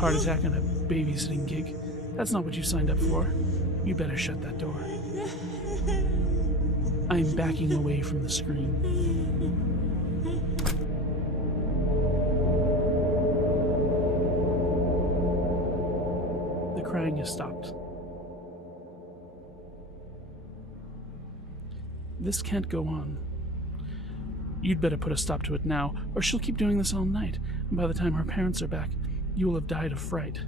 heart attack on a babysitting gig. That's not what you signed up for. You better shut that door. I'm backing away from the screen. The crying has stopped. This can't go on. You'd better put a stop to it now, or she'll keep doing this all night, and by the time her parents are back, you will have died of fright.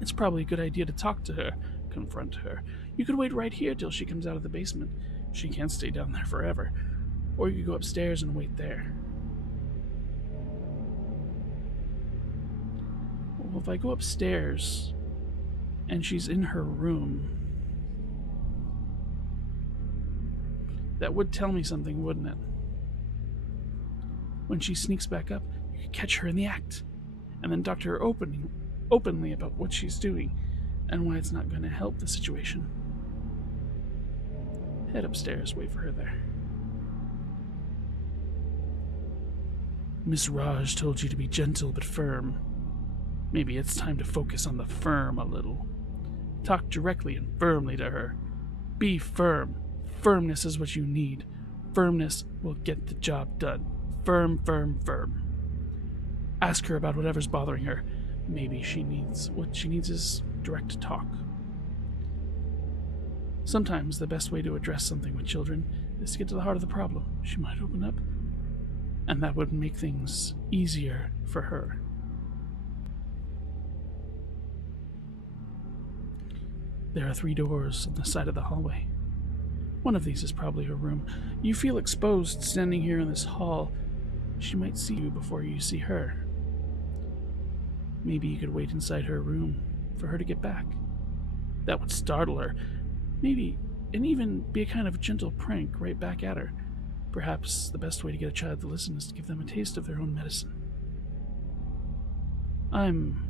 It's probably a good idea to talk to her, confront her. You could wait right here till she comes out of the basement. She can't stay down there forever. Or you could go upstairs and wait there. Well, if I go upstairs and she's in her room, that would tell me something, wouldn't it? When she sneaks back up, you could catch her in the act, and then talk to her openly about what she's doing and why it's not going to help the situation. Head upstairs, wait for her there. Miss Raj told you to be gentle but firm. Maybe it's time to focus on the firm a little. Talk directly and firmly to her. Be firm. Firmness is what you need. Firmness will get the job done. Firm, firm, firm. Ask her about whatever's bothering her. Maybe what she needs is direct talk. Sometimes the best way to address something with children is to get to the heart of the problem. She might open up, and that would make things easier for her. There are 3 doors on the side of the hallway. One of these is probably her room. You feel exposed standing here in this hall. She might see you before you see her. Maybe you could wait inside her room for her to get back. That would startle her. Maybe, and even be a kind of gentle prank right back at her. Perhaps the best way to get a child to listen is to give them a taste of their own medicine. I'm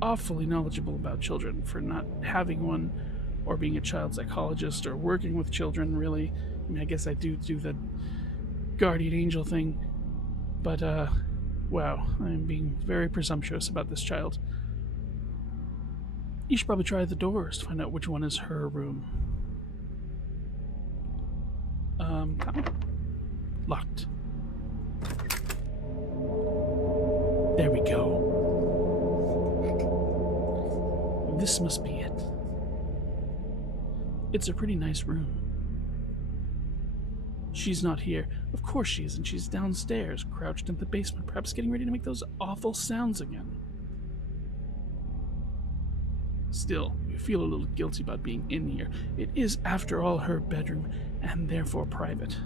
awfully knowledgeable about children for not having one, or being a child psychologist, or working with children, really. I mean, I guess I do the guardian angel thing, but, wow, I'm being very presumptuous about this child. You should probably try the doors to find out which one is her room. Locked. There we go. This must be it. It's a pretty nice room. She's not here. Of course she isn't. She's downstairs, crouched in the basement, perhaps getting ready to make those awful sounds again. Still, you feel a little guilty about being in here. It is, after all, her bedroom, and therefore private.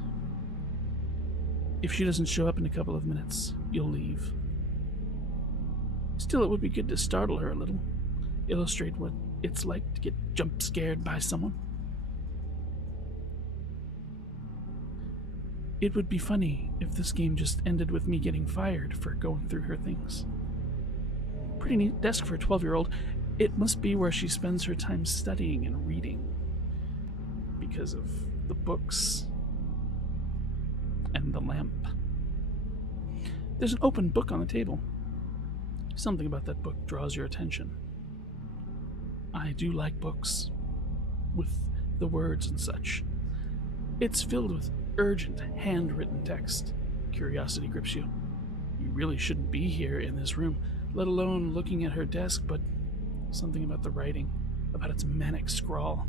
If she doesn't show up in a couple of minutes, you'll leave. Still, it would be good to startle her a little. Illustrate what it's like to get jump scared by someone. It would be funny if this game just ended with me getting fired for going through her things. Pretty neat desk for a 12-year-old. It must be where she spends her time studying and reading. Because of the books and the lamp. There's an open book on the table. Something about that book draws your attention. I do like books, with the words and such. It's filled with urgent, handwritten text. Curiosity grips you. You really shouldn't be here in this room, let alone looking at her desk, but something about the writing, about its manic scrawl.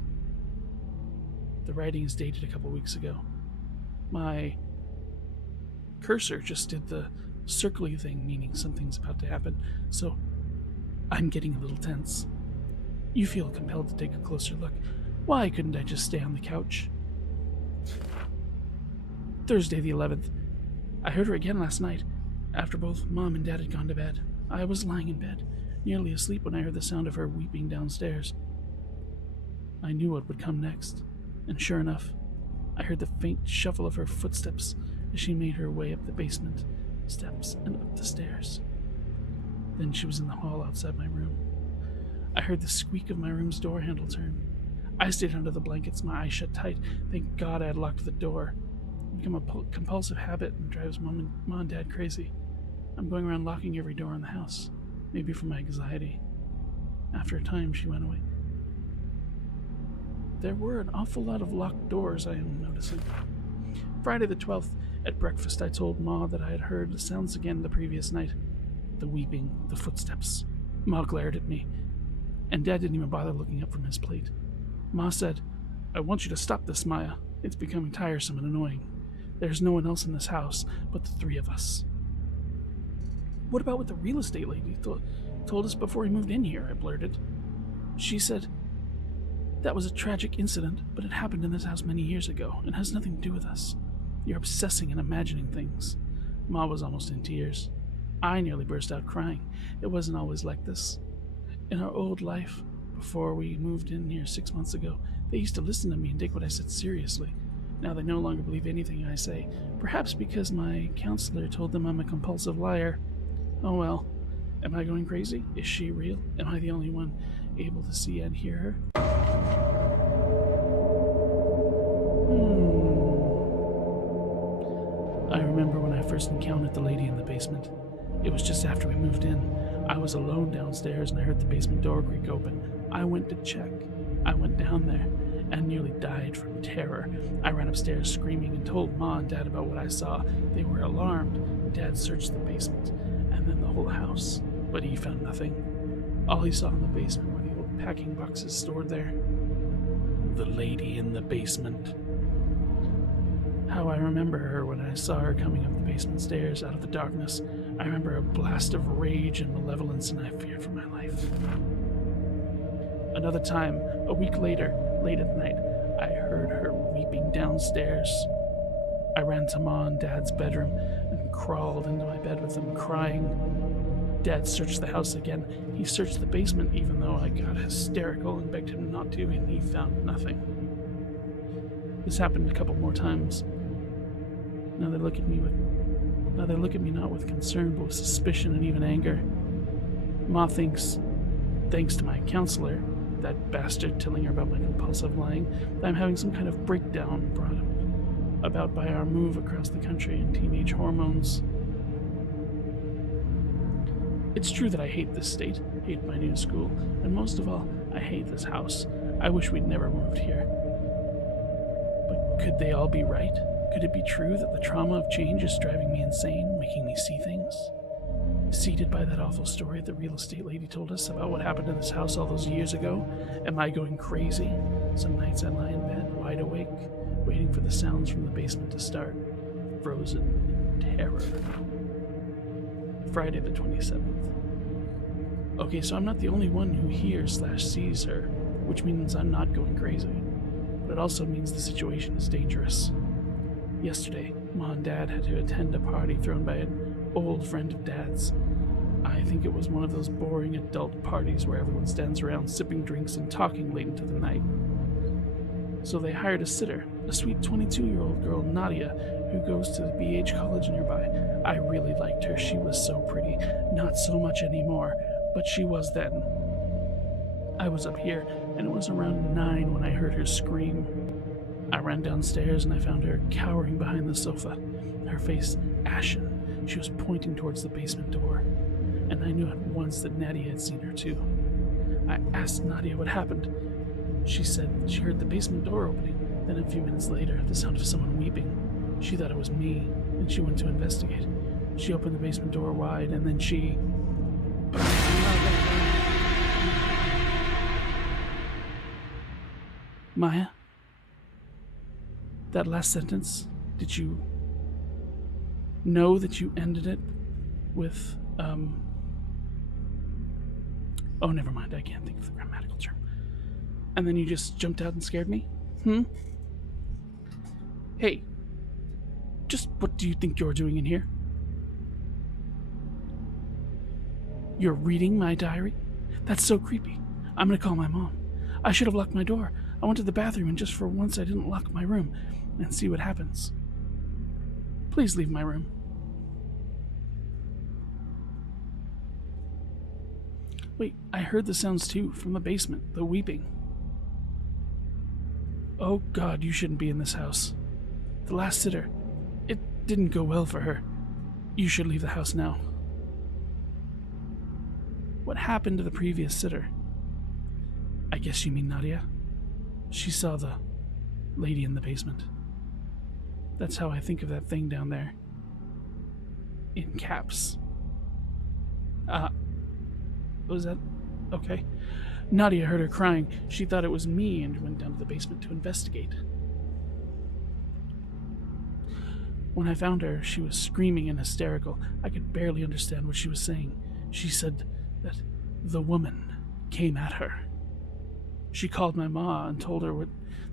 The writing is dated a couple weeks ago. My cursor just did the circly thing, meaning something's about to happen, so I'm getting a little tense. You feel compelled to take a closer look. Why couldn't I just stay on the couch? Thursday the 11th. I heard her again last night, after both Mom and Dad had gone to bed. I was lying in bed, nearly asleep when I heard the sound of her weeping downstairs. I knew what would come next, and sure enough, I heard the faint shuffle of her footsteps as she made her way up the basement steps and up the stairs. Then she was in the hall outside my room. I heard the squeak of my room's door handle turn. I stayed under the blankets, my eyes shut tight. Thank God I had locked the door. It's become a compulsive habit and drives Mom and Dad crazy. I'm going around locking every door in the house. maybe from my anxiety. After a time, she went away. There were an awful lot of locked doors, I am noticing. Friday the 12th, at breakfast, I told Ma that I had heard the sounds again the previous night. The weeping, the footsteps. Ma glared at me, and Dad didn't even bother looking up from his plate. Ma said, "I want you to stop this, Maya. It's becoming tiresome and annoying. There's no one else in this house but the three of us." "What about what the real estate lady told us before we moved in here?" I blurted. "She said that was a tragic incident, but it happened in this house many years ago and has nothing to do with us. You're obsessing and imagining things." Ma was almost in tears. I nearly burst out crying. It wasn't always like this. In our old life, before we moved in here 6 months ago, they used to listen to me and take what I said seriously. Now they no longer believe anything I say, perhaps because my counselor told them I'm a compulsive liar. Oh well. Am I going crazy? Is she real? Am I the only one able to see and hear her? I remember when I first encountered the lady in the basement. It was just after we moved in. I was alone downstairs and I heard the basement door creak open. I went to check. I went down there and nearly died from terror. I ran upstairs screaming and told Ma and Dad about what I saw. They were alarmed. Dad searched the basement and then the whole house, but he found nothing. All he saw in the basement were the old packing boxes stored there. The lady in the basement. How I remember her when I saw her coming up the basement stairs out of the darkness. I remember a blast of rage and malevolence, and I feared for my life. Another time, a week later, late at night, I heard her weeping downstairs. I ran to Ma and Dad's bedroom and crawled into my bed with them, crying. Dad searched the house again. He searched the basement even though I got hysterical and begged him not to, and he found nothing. This happened a couple more times. Now they look at me not with concern, but with suspicion and even anger. Ma thinks, thanks to my counselor, that bastard telling her about my compulsive lying, that I'm having some kind of breakdown brought about by our move across the country and teenage hormones. It's true that I hate this state, hate my new school, and most of all, I hate this house. I wish we'd never moved here. But could they all be right? Could it be true that the trauma of change is driving me insane, making me see things? Seated by that awful story the real estate lady told us about what happened in this house all those years ago, am I going crazy? Some nights I lie in bed, wide awake, waiting for the sounds from the basement to start, frozen in terror. Friday the 27th. Okay, so I'm not the only one who hears/sees her, which means I'm not going crazy. But it also means the situation is dangerous. Yesterday, Ma and Dad had to attend a party thrown by an old friend of Dad's. I think it was one of those boring adult parties where everyone stands around sipping drinks and talking late into the night. So they hired a sitter, a sweet 22-year-old girl, Nadia, who goes to the BH college nearby. I really liked her. She was so pretty. Not so much anymore, but she was then. I was up here, and it was around 9 when I heard her scream. I ran downstairs and I found her cowering behind the sofa, her face ashen. She was pointing towards the basement door, and I knew at once that Nadia had seen her too. I asked Nadia what happened. She said she heard the basement door opening. Then a few minutes later, the sound of someone weeping. She thought it was me, and she went to investigate. She opened the basement door wide, and then she... Maya? That last sentence, did you know that you ended it with, Oh, never mind, I can't think of the grammatical term. And then you just jumped out and scared me? Hey, just what do you think you're doing in here? You're reading my diary? That's so creepy. I'm gonna call my mom. I should have locked my door. I went to the bathroom and just for once I didn't lock my room and see what happens. Please leave my room. Wait, I heard the sounds too, from the basement, the weeping. Oh God, you shouldn't be in this house. The last sitter, it didn't go well for her. You should leave the house now. What happened to the previous sitter? I guess you mean Nadia? She saw the lady in the basement. That's how I think of that thing down there. In caps. Was that okay? Nadia heard her crying. She thought it was me and went down to the basement to investigate. When I found her, she was screaming and hysterical. I could barely understand what she was saying. She said that the woman came at her. She called my ma and told her that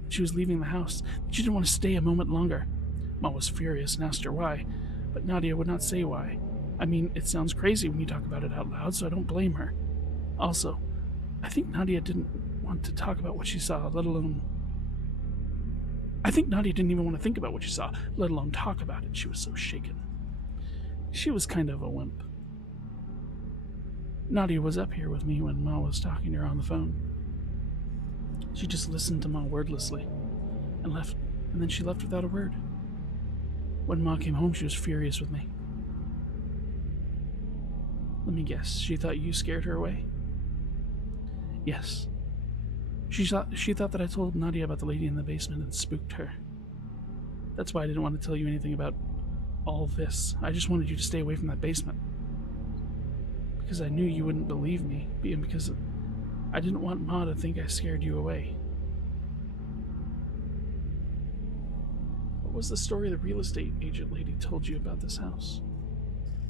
she was leaving the house, that she didn't want to stay a moment longer. Ma was furious and asked her why, but Nadia would not say why. I mean, it sounds crazy when you talk about it out loud, so I don't blame her. Also, I think Nadia didn't want to talk about what she saw, let alone... I think Nadia didn't even want to think about what she saw, let alone talk about it. She was so shaken. She was kind of a wimp. Nadia was up here with me when Ma was talking to her on the phone. She just listened to Ma wordlessly and left, and then she left without a word. When Ma came home, she was furious with me. Let me guess, she thought you scared her away? Yes. She thought that I told Nadia about the lady in the basement and spooked her. That's why I didn't want to tell you anything about all this. I just wanted you to stay away from that basement. Because I knew you wouldn't believe me, and because I didn't want Ma to think I scared you away. What was the story the real estate agent lady told you about this house?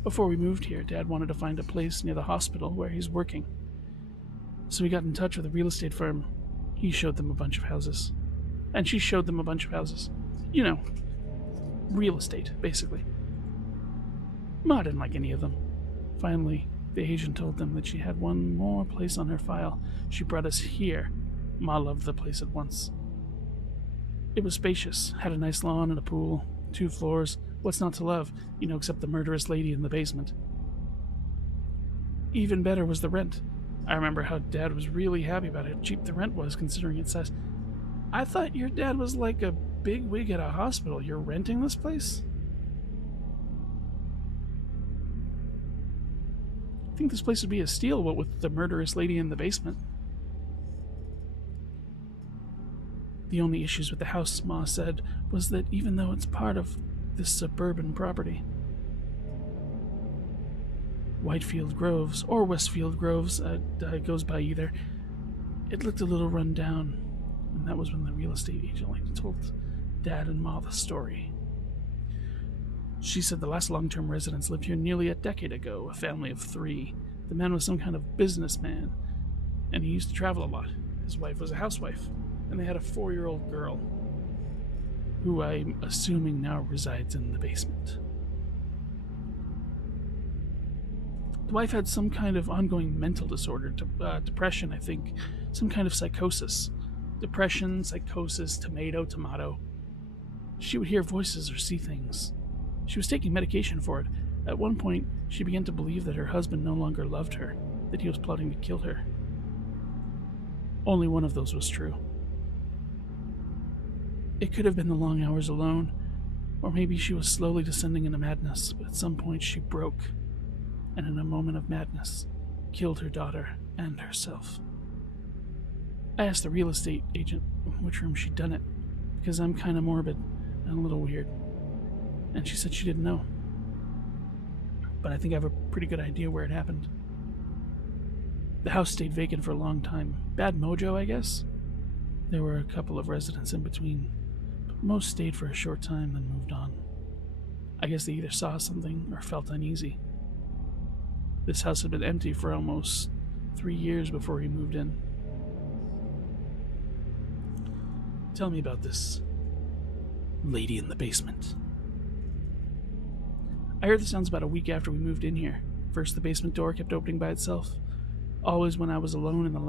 Before we moved here, Dad wanted to find a place near the hospital where he's working. So we got in touch with a real estate firm. He showed them a bunch of houses. And she showed them a bunch of houses. You know, real estate, basically. Ma didn't like any of them. Finally, the agent told them that she had one more place on her file. She brought us here. Ma loved the place at once. It was spacious, had a nice lawn and a pool, 2 floors. What's not to love, except the murderous lady in the basement. Even better was the rent. I remember how Dad was really happy about how cheap the rent was, considering its size. I thought your dad was like a bigwig at a hospital. You're renting this place? I think this place would be a steal, what with the murderous lady in the basement. The only issues with the house, Ma said, was that even though it's part of this suburban property, Whitefield Groves, or Westfield Groves, goes by either, it looked a little run down, and that was when the real estate agent told Dad and Ma the story. She said the last long-term residents lived here nearly a decade ago, a family of 3. The man was some kind of businessman, and he used to travel a lot. His wife was a housewife, and they had a 4-year-old girl, who I'm assuming now resides in the basement. The wife had some kind of ongoing mental disorder, depression, I think, some kind of psychosis. Depression, psychosis, tomato. She would hear voices or see things. She was taking medication for it. At one point, she began to believe that her husband no longer loved her, that he was plotting to kill her. Only one of those was true. It could have been the long hours alone, or maybe she was slowly descending into madness, but at some point she broke, and in a moment of madness, killed her daughter and herself. I asked the real estate agent which room she'd done it, because I'm kind of morbid and a little weird, and she said she didn't know. But I think I have a pretty good idea where it happened. The house stayed vacant for a long time. Bad mojo, I guess? There were a couple of residents in between, but most stayed for a short time, then moved on. I guess they either saw something or felt uneasy. This house had been empty for almost 3 years before he moved in. Tell me about this lady in the basement. I heard the sounds about a week after we moved in here. First, the basement door kept opening by itself, always when I was alone in the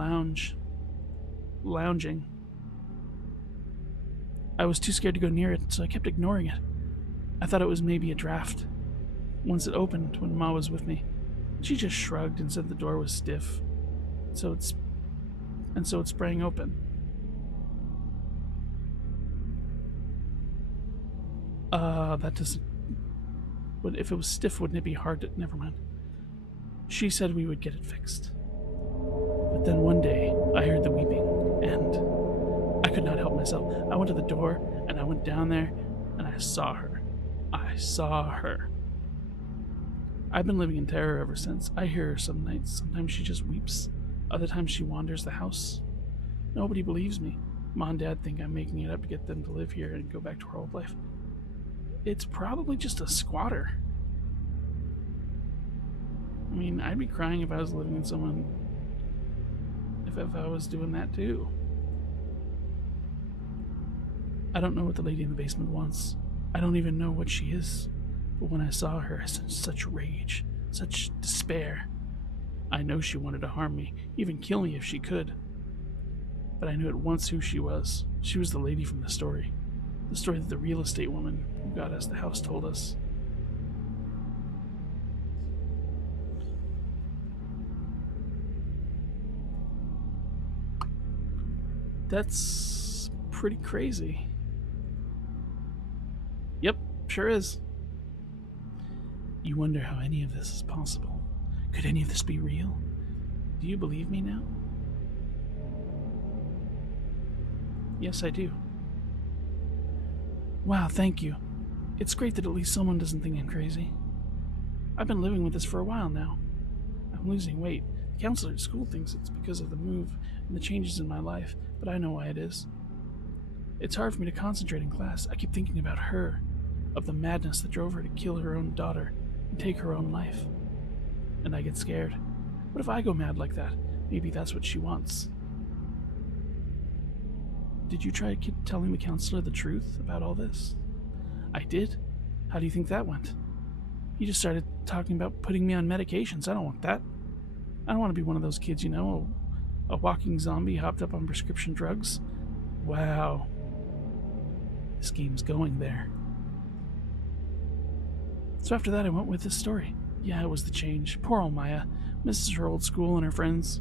lounging. I was too scared to go near it, so I kept ignoring it. I thought it was maybe a draft. Once it opened, when Ma was with me, she just shrugged and said the door was stiff, so it sprang open. That doesn't... But if it was stiff, wouldn't it be hard to... Never mind. She said we would get it fixed. But then one day, I heard the weeping, and I could not help myself. I went to the door, and I went down there, and I saw her. I saw her. I've been living in terror ever since. I hear her some nights. Sometimes she just weeps. Other times she wanders the house. Nobody believes me. Mom and Dad think I'm making it up to get them to live here and go back to her old life. It's probably just a squatter. I mean, I'd be crying if I was living with someone, if I was doing that too. I don't know what the lady in the basement wants. I don't even know what she is. But when I saw her, I sensed such rage, such despair. I know she wanted to harm me, even kill me if she could. But I knew at once who she was. She was the lady from the story. The story that the real estate woman who got us the house told us. That's pretty crazy. Yep, sure is. You wonder how any of this is possible. Could any of this be real? Do you believe me now? Yes, I do. Wow, thank you. It's great that at least someone doesn't think I'm crazy. I've been living with this for a while now. I'm losing weight. The counselor at school thinks it's because of the move and the changes in my life, but I know why it is. It's hard for me to concentrate in class. I keep thinking about her, of the madness that drove her to kill her own daughter and take her own life. And I get scared. What if I go mad like that? Maybe that's what she wants. Did you try telling the counselor the truth about all this? I did. How do you think that went? He just started talking about putting me on medications. I don't want that. I don't want to be one of those kids, a walking zombie hopped up on prescription drugs. Wow. This game's going there. So after that, I went with this story. Yeah, it was the change. Poor old Maya. Misses her old school and her friends.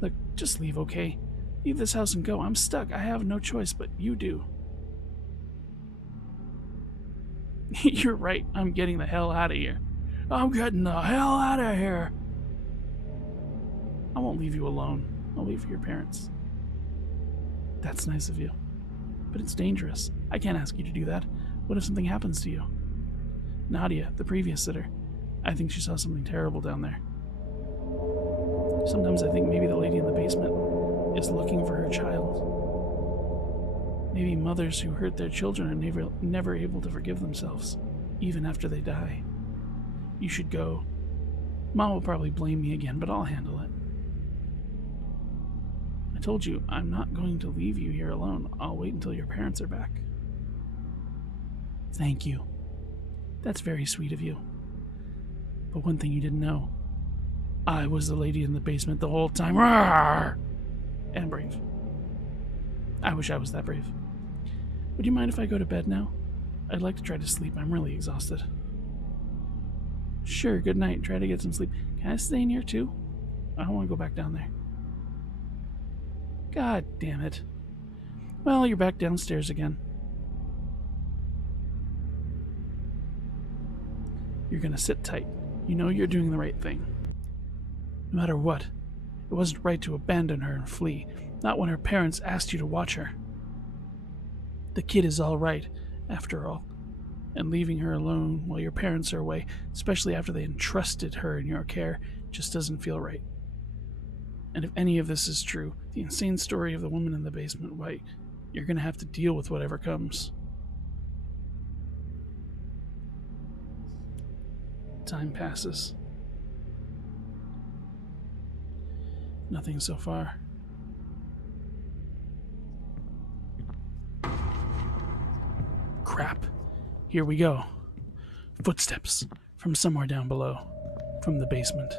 Look, just leave, okay? Leave this house and go. I'm stuck. I have no choice, but you do. You're right. I'm getting the hell out of here. I'm getting the hell out of here. I won't leave you alone. I'll wait for your parents. That's nice of you. But it's dangerous. I can't ask you to do that. What if something happens to you? Nadia, the previous sitter. I think she saw something terrible down there. Sometimes I think maybe the lady in the basement is looking for her child. Maybe mothers who hurt their children are never able to forgive themselves, even after they die. You should go. Mom will probably blame me again, but I'll handle it. I told you, I'm not going to leave you here alone. I'll wait until your parents are back. Thank you. That's very sweet of you. But one thing you didn't know. I was the lady in the basement the whole time. Rawr! And brave. I wish I was that brave. Would you mind if I go to bed now? I'd like to try to sleep. I'm really exhausted. Sure, good night. Try to get some sleep. Can I stay in here too? I don't want to go back down there. God damn it. Well, you're back downstairs again. You're gonna sit tight. You know you're doing the right thing. No matter what, it wasn't right to abandon her and flee, not when her parents asked you to watch her. The kid is all right, after all, and leaving her alone while your parents are away, especially after they entrusted her in your care, just doesn't feel right. And if any of this is true, the insane story of the woman in the basement, why, you're gonna have to deal with whatever comes. Time passes. Nothing so far. Crap. Here we go. Footsteps from somewhere down below. From the basement.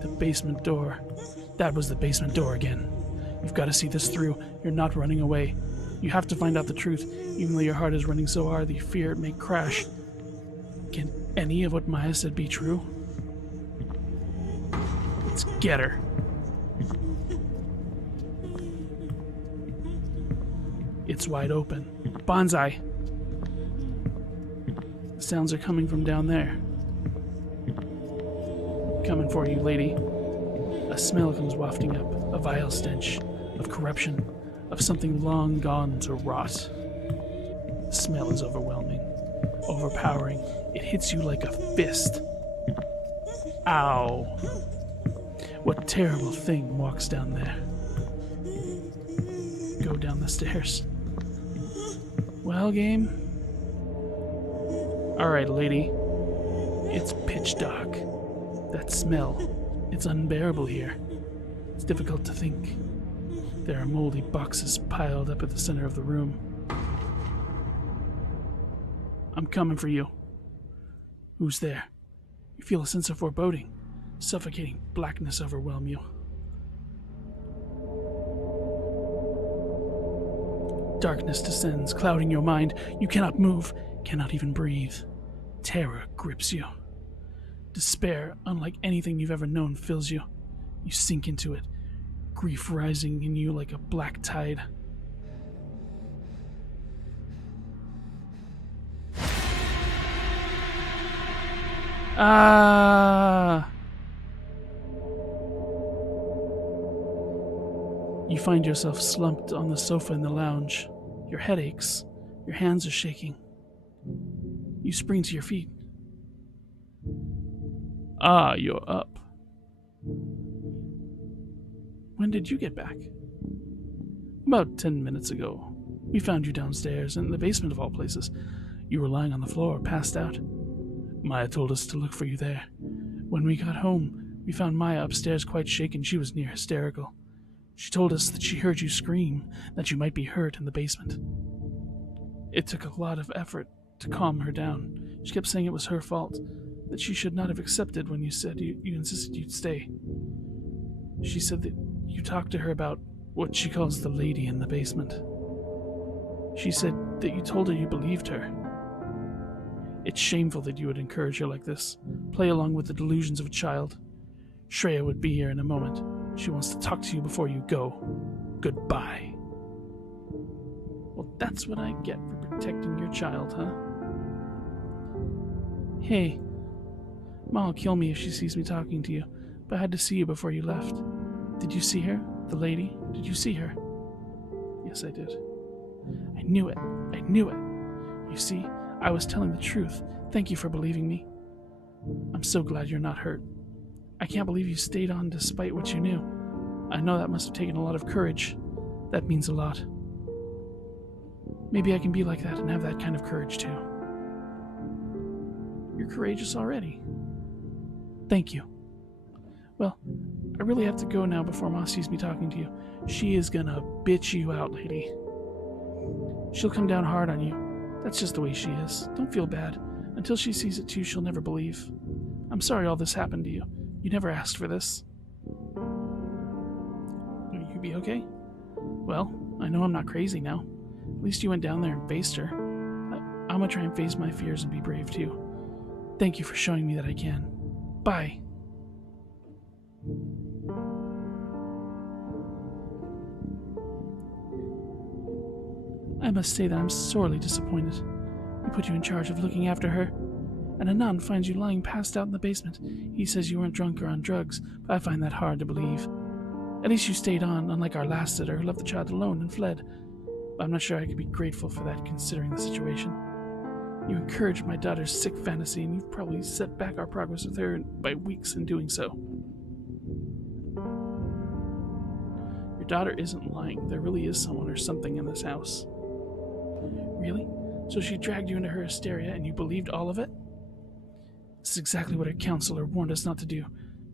The basement door. That was the basement door again. You've got to see this through. You're not running away. You have to find out the truth, even though your heart is running so hard that you fear it may crash. Can any of what Maya said be true? Let's get her. It's wide open. Bonsai! The sounds are coming from down there. for you, lady. A smell comes wafting up, a vile stench of corruption, of something long gone to rot. The smell is overwhelming, overpowering. It hits you like a fist. Ow! What terrible thing walks down there? Go down the stairs. Well, game? Alright, lady. It's pitch dark. That smell, it's unbearable here. It's difficult to think. There are moldy boxes piled up at the center of the room. I'm coming for you. Who's there? You feel a sense of foreboding. Suffocating blackness overwhelm you. Darkness descends, clouding your mind. You cannot move, cannot even breathe. Terror grips you. Despair, unlike anything you've ever known, fills you. You sink into it, grief rising in you like a black tide. Ah! You find yourself slumped on the sofa in the lounge. Your head aches. Your hands are shaking. You spring to your feet. Ah, you're up. When did you get back? About 10 minutes ago. We found you downstairs, in the basement of all places. You were lying on the floor, passed out. Maya told us to look for you there. When we got home, we found Maya upstairs quite shaken. She was near hysterical. She told us that she heard you scream, that you might be hurt in the basement. It took a lot of effort to calm her down. She kept saying it was her fault, that she should not have accepted when you said you insisted you'd stay. She said that you talked to her about what she calls the lady in the basement. She said that you told her you believed her. It's shameful that you would encourage her like this, play along with the delusions of a child. Shreya would be here in a moment. She wants to talk to you before you go. Goodbye. Well, that's what I get for protecting your child, huh? Hey, Mom will kill me if she sees me talking to you, but I had to see you before you left. Did you see her? The lady? Did you see her? Yes, I did. I knew it. I knew it. You see, I was telling the truth. Thank you for believing me. I'm so glad you're not hurt. I can't believe you stayed on despite what you knew. I know that must have taken a lot of courage. That means a lot. Maybe I can be like that and have that kind of courage too. You're courageous already. Thank you. Well, I really have to go now before Ma sees me talking to you. She is gonna bitch you out, lady. She'll come down hard on you. That's just the way she is. Don't feel bad. Until she sees it too, she'll never believe. I'm sorry all this happened to you. You never asked for this. Will you be okay? Well, I know I'm not crazy now. At least you went down there and faced her. I'm gonna try and face my fears and be brave too. Thank you for showing me that I can. Bye. I must say that I'm sorely disappointed. We put you in charge of looking after her, and a nun finds you lying passed out in the basement. He says you weren't drunk or on drugs, but I find that hard to believe. At least you stayed on, unlike our last sitter who left the child alone and fled. But I'm not sure I could be grateful for that, considering the situation. You encouraged my daughter's sick fantasy, and you've probably set back our progress with her by weeks in doing so. Your daughter isn't lying. There really is someone or something in this house. Really? So she dragged you into her hysteria and you believed all of it? This is exactly what her counselor warned us not to do.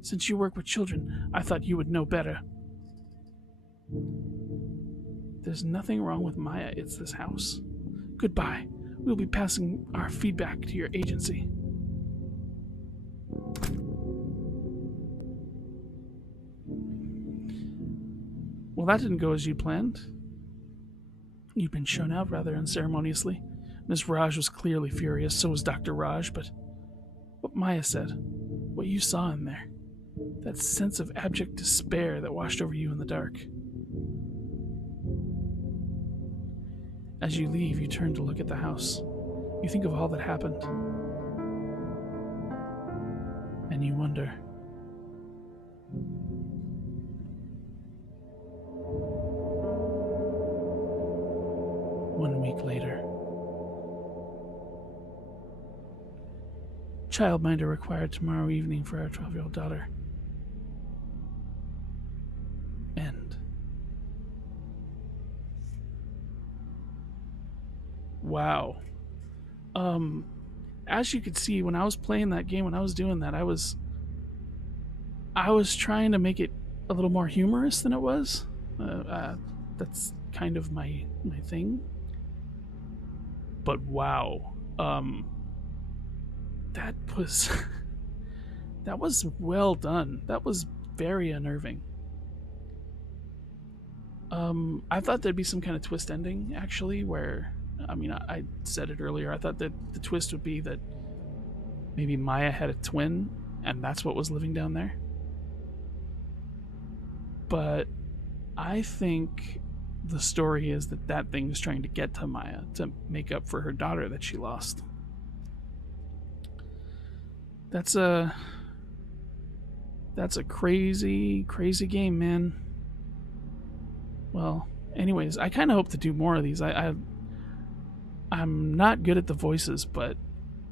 Since you work with children, I thought you would know better. There's nothing wrong with Maya, it's this house. Goodbye. We'll be passing our feedback to your agency. Well, that didn't go as you planned. You've been shown out rather unceremoniously. Ms. Raj was clearly furious, so was Dr. Raj, but what Maya said, what you saw in there, that sense of abject despair that washed over you in the dark. As you leave, you turn to look at the house. You think of all that happened. And you wonder, 1 week later. Childminder required tomorrow evening for our 12-year-old daughter. End. Wow. As you could see, when I was playing that game, when I was doing that, I was trying to make it a little more humorous than it was. That's kind of my thing. But wow, that was that was well done. That was very unnerving. I thought there'd be some kind of twist ending, actually, where I said it earlier. I thought that the twist would be that maybe Maya had a twin, and that's what was living down there. But I think the story is that that thing is trying to get to Maya to make up for her daughter that she lost. That's a crazy, crazy game, man. Well, anyways, I kind of hope to do more of these. I'm not good at the voices, but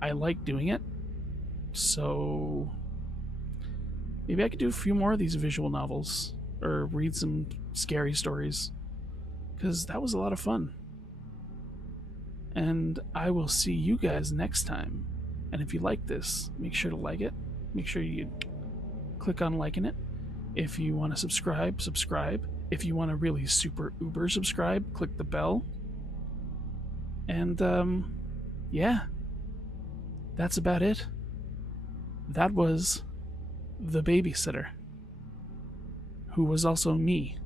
I like doing it. So maybe I could do a few more of these visual novels or read some scary stories, because that was a lot of fun. And I will see you guys next time. And if you like this, make sure to like it. Make sure you click on liking it. If you want to subscribe, subscribe. If you want to really super uber subscribe, click the bell. And yeah, that's about it. That was the Babysitter, who was also me.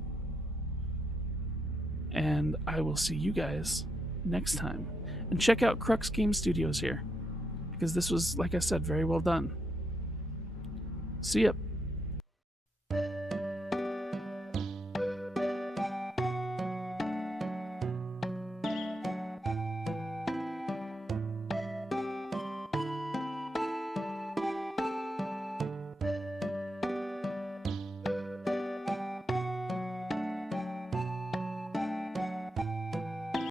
And I will see you guys next time. And check out Crux Game Studios here, because this was, like I said, very well done. See ya.